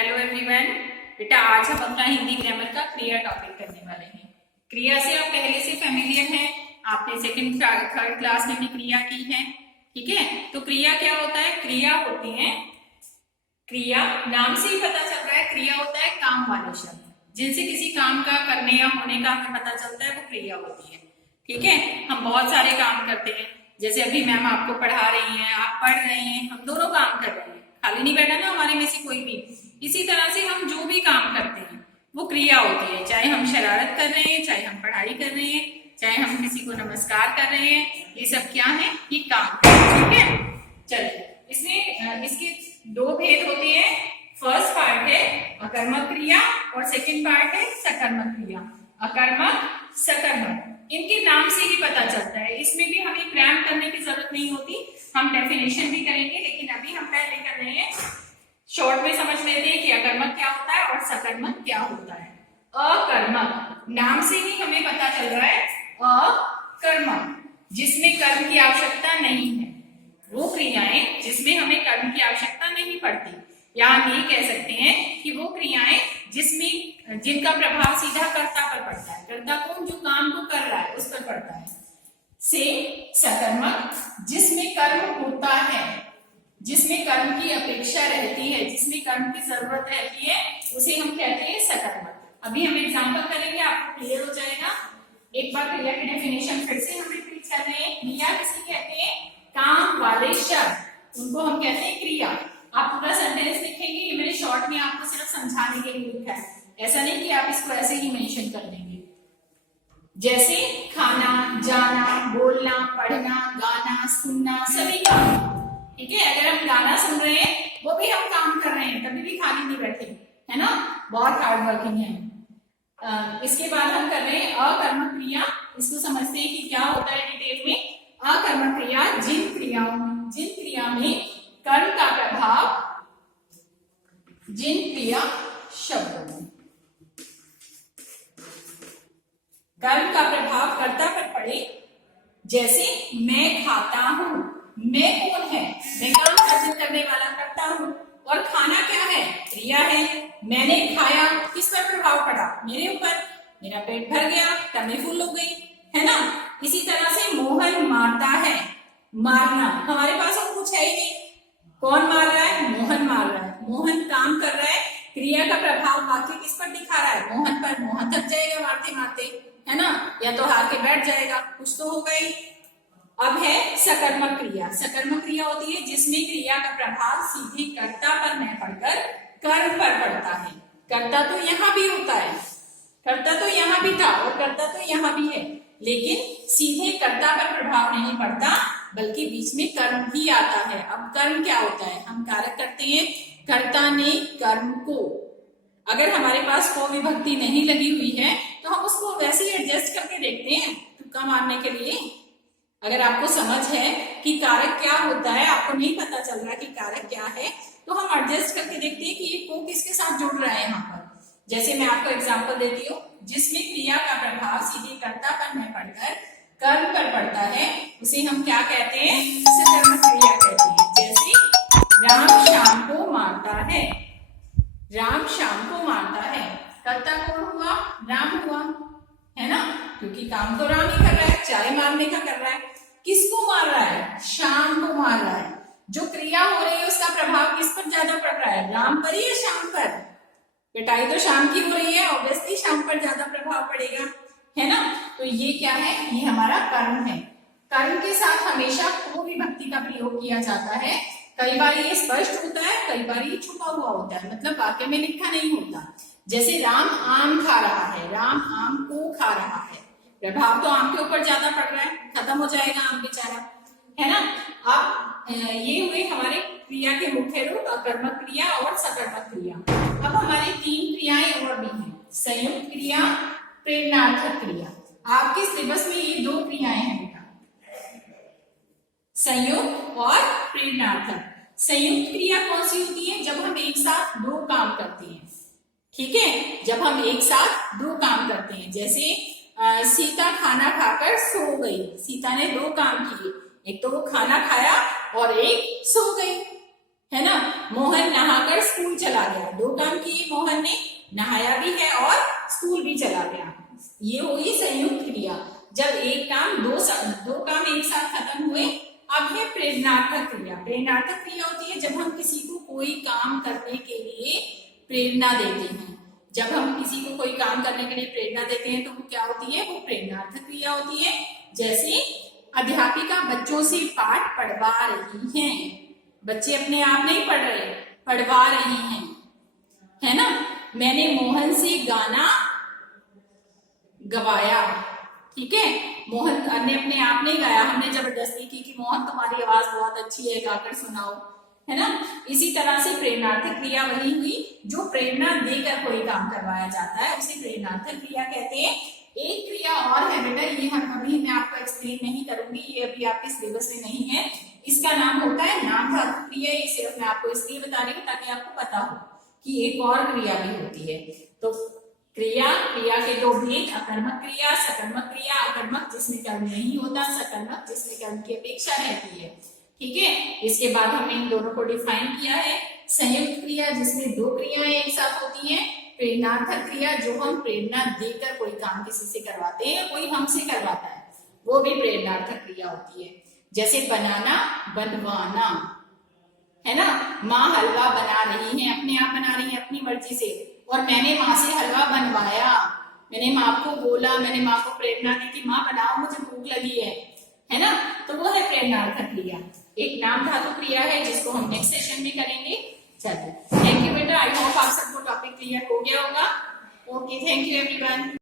Hello everyone. बेटा आज हम अपना हिंदी ग्रामर का क्रिया टॉपिक करने वाले हैं। क्रिया से आप पहले से फेमिलियर हैं, आपने सेकंड थर्ड क्लास में भी क्रिया की है। ठीक है, तो क्रिया क्या होता है? क्रिया होती है, क्रिया नाम से ही पता चल रहा है, क्रिया होता है काम वाले शब्द जिनसे किसी काम का करने या होने का हमें पता चलता है, वो क्रिया होती है। ठीक है, हम बहुत सारे काम करते हैं, जैसे अभी मैम आपको पढ़ा रही हैं, आप पढ़ रहे हैं, हम दोनों काम कर रहे हैं, खाली नहीं बैठा ना हमारे में से कोई भी। इसी तरह से हम जो भी काम करते हैं वो क्रिया होती है, चाहे हम शरारत कर रहे हैं, चाहे हम पढ़ाई कर रहे हैं, चाहे हम किसी को नमस्कार कर रहे हैं, ये सब क्या है? ये काम है। ठीक है, चलिए इसमें इसके दो भेद होते हैं। फर्स्ट पार्ट है अकर्मक क्रिया और सेकंड पार्ट है सकर्मक क्रिया। अकर्मक सकर्मक इनके नाम से ही पता चलता है, इसमें भी हमें ग्राम करने की जरूरत नहीं होती, हम डेफिनेशन भी करेंगे, लेकिन अभी हम पहले कर रहे हैं शॉर्ट में समझ लेते हैं कि अकर्मक क्या होता है और सकर्मक क्या होता है। अकर्मक नाम से ही हमें पता चल रहा है, अकर्मक जिसमें कर्म की आवश्यकता नहीं है, वो क्रियाएं जिसमें हमें कर्म की आवश्यकता नहीं पड़ती, या हम ये कह सकते हैं कि वो क्रियाएं जिसमें जिनका प्रभाव सीधा कर्ता पर पड़ता है। कर्ता कौन? जो काम को कर रहा है उस पर पड़ता है। से सकर्मक जिसमें कर्म होता है, जिसमें कर्म की अपेक्षा रहती है, जिसमें कर्म की जरूरत रहती है, उसे हम कहते हैं सकर्मक। अभी हम एग्जांपल करेंगे, आपको क्लियर हो जाएगा। एक बार क्रिया की डेफिनेशन फिर से हम रिपीट कर रहे हैं। क्रिया किसे कहते हैं? काम वाले शब्द, उनको हम कहते हैं क्रिया। आप पूरा सेंटेंस लिखेंगे, ये मैंने शॉर्ट में आपको सिर्फ समझाने के लिए लिखा है, ऐसा नहीं कि आप इसको ऐसे ही मेंशन कर देंगे। जैसे खाना, जाना, बोलना, पढ़ना, गाना, सुनना, सभी काम। ठीक है, अगर हम गाना सुन रहे हैं वो भी हम काम कर रहे हैं, कभी भी खाली नहीं बैठे, है ना, बहुत हार्ड वर्किंग है। इसके बाद हम कर रहे हैं अकर्मक क्रिया। इसको समझते हैं कि क्या होता है डिटेल में। अकर्मक क्रिया जिन क्रिया में कर्म का प्रभाव, जिन क्रिया शब्दों में कर्म का प्रभाव कर्ता पर पड़े, जैसे मैं खाता हूं, मैं कौन है? मैं काम अर्जित करने वाला करता हूं, और खाना क्या है? क्रिया है। मैंने खाया, किस पर प्रभाव पड़ा? मेरे ऊपर, मेरा पेट भर गया, टमी फुल हो गई, है ना। इसी तरह से मोहन मारता है, मारना, हमारे पास और कुछ है ही नहीं, कौन मार रहा है? मोहन मार रहा है, मोहन काम कर रहा है, क्रिया का प्रभाव वाक्य किस पर दिखा रहा है? मोहन पर। मोहन थक जाएगा मारते मारते, है ना, या तो हार के बैठ जाएगा, कुछ तो होगा ही। अब है सकर्मक क्रिया। सकर्मक क्रिया होती है जिसमें क्रिया का प्रभाव सीधे कर्ता पर न पड़कर कर्म पर पड़ता है। कर्ता तो यहाँ भी होता है, कर्ता तो यहाँ भी था और कर्ता तो यहाँ भी है, लेकिन सीधे कर्ता पर प्रभाव नहीं पड़ता, बल्कि बीच में कर्म भी आता है। अब कर्म क्या होता है? हम कारक करते हैं, कर्ता ने कर्म को, अगर हमारे पास को विभक्ति नहीं लगी हुई है तो हम उसको वैसे ही एडजस्ट करके देखते हैं तुक्का मारने के लिए। अगर आपको समझ है कि कारक क्या होता है, आपको नहीं पता चल रहा कि कारक क्या है, तो हम एडजस्ट करके देखते हैं कि ये को किसके साथ जुड़ रहा है यहाँ पर। जैसे मैं आपको एग्जाम्पल देती हूँ, जिसमें क्रिया का प्रभाव सीधे कर्ता पर न पड़कर कर्म पर पड़ता है, उसे हम क्या कहते हैं? सकर्मक क्रिया कहते हैं। जैसे राम श्याम को मारता है, राम श्याम को मारता है, कर्ता कौन हुआ? राम हुआ, है ना, क्योंकि काम तो राम ही कर रहा है, चाहे मारने का कर रहा है। किसको मार रहा है? श्याम को मार रहा है। जो क्रिया हो रही है उसका प्रभाव किस पर ज्यादा पड़ रहा है? राम पर या श्याम पर? पिटाई तो श्याम की हो रही है, ऑब्वियसली श्याम पर ज्यादा प्रभाव पड़ेगा, है ना। तो ये क्या है? ये हमारा कर्म है। कर्म के साथ हमेशा को विभक्ति का प्रयोग किया जाता है। कई बार ये स्पष्ट होता है, कई बार ये छुपा हुआ होता है, मतलब वाक्य में लिखा नहीं होता। जैसे राम आम खा रहा है, राम आम को खा रहा है, प्रभाव तो आम के ऊपर ज्यादा पड़ रहा है, खत्म हो जाएगा आम बेचारा, है ना। अब ये हुए हमारे क्रिया के मुख्य रूप, अकर्मक क्रिया और सकर्मक क्रिया। अब हमारी तीन क्रियाएं और भी हैं, संयुक्त क्रिया, प्रेरणार्थक क्रिया। आपके सिलेबस में ये दो क्रियाएं हैं बेटा, संयुक्त और प्रेरणार्थक। संयुक्त क्रिया कौन सी होती है? जब हम एक साथ दो काम करते हैं। ठीक है, जब हम एक साथ दो काम करते हैं, जैसे सीता खाना खाकर सो गई। सीता ने दो काम किए, एक तो वो खाना खाया और एक सो गई। है ना। मोहन नहाकर स्कूल चला गया, दो काम किए मोहन ने, नहाया भी है और स्कूल भी चला गया। ये हुई संयुक्त क्रिया, जब एक काम दो काम एक साथ खत्म हुए। अब है प्रेरणार्थक क्रिया। प्रेरणार्थक क्रिया होती है जब हम किसी को कोई काम करने के लिए प्रेरणा देते हैं। जब हम किसी को कोई काम करने के लिए प्रेरणा देते हैं तो वो क्या होती है, वो प्रेरणार्थक क्रिया होती है। जैसे अध्यापिका बच्चों से पाठ पढ़वा रही हैं, बच्चे अपने आप नहीं पढ़ रहे, पढ़वा रही हैं, है ना। मैंने मोहन से गाना गवाया, ठीक है, मोहन ने अपने आप नहीं गाया, हमने जबरदस्ती की कि मोहन तुम्हारी आवाज बहुत अच्छी है, गाकर सुनाओ, है ना। इसी तरह से प्रेरणार्थक क्रिया वही हुई जो प्रेरणा देकर कोई काम करवाया जाता है, उसे प्रेरणार्थक क्रिया कहते हैं। एक क्रिया और है बेटा, ये हम अभी मैं आपको एक्सप्लेन नहीं करूंगी, ये अभी आपके सिलेबस में नहीं है। इसका नाम होता है नाम धातु क्रिया। ये सिर्फ मैं आपको इसलिए बता रही हूँ ताकि आपको पता हो कि एक और क्रिया भी होती है। तो क्रिया के दो भेद, अकर्मक क्रिया, सकर्मक क्रिया। अकर्मक जिसमें कर्म नहीं होता, सकर्मक जिसमें कर्म की अपेक्षा रहती है, ठीक है। इसके बाद हमने इन दोनों को डिफाइन किया है। संयुक्त क्रिया जिसमें दो क्रियाएं एक साथ होती हैं। प्रेरणार्थक क्रिया जो हम प्रेरणा देकर कोई काम किसी से करवाते हैं, कोई हमसे करवाता है, वो भी प्रेरणार्थक क्रिया होती है। जैसे बनाना, बनवाना, है ना। माँ हलवा बना रही है, अपने आप बना रही है अपनी मर्जी से, और मैंने माँ से हलवा बनवाया, मैंने माँ को बोला, मैंने माँ को प्रेरणा दी कि माँ बनाओ मुझे भूख लगी है ना। तो वो है प्रेरणार्थक क्रिया। एक नाम धातु क्रिया है जिसको हम नेक्स्ट सेशन में करेंगे। चलिए, थैंक यू बेटा, आई होप आप सबको टॉपिक क्लियर हो गया होगा। Okay, thank you everyone.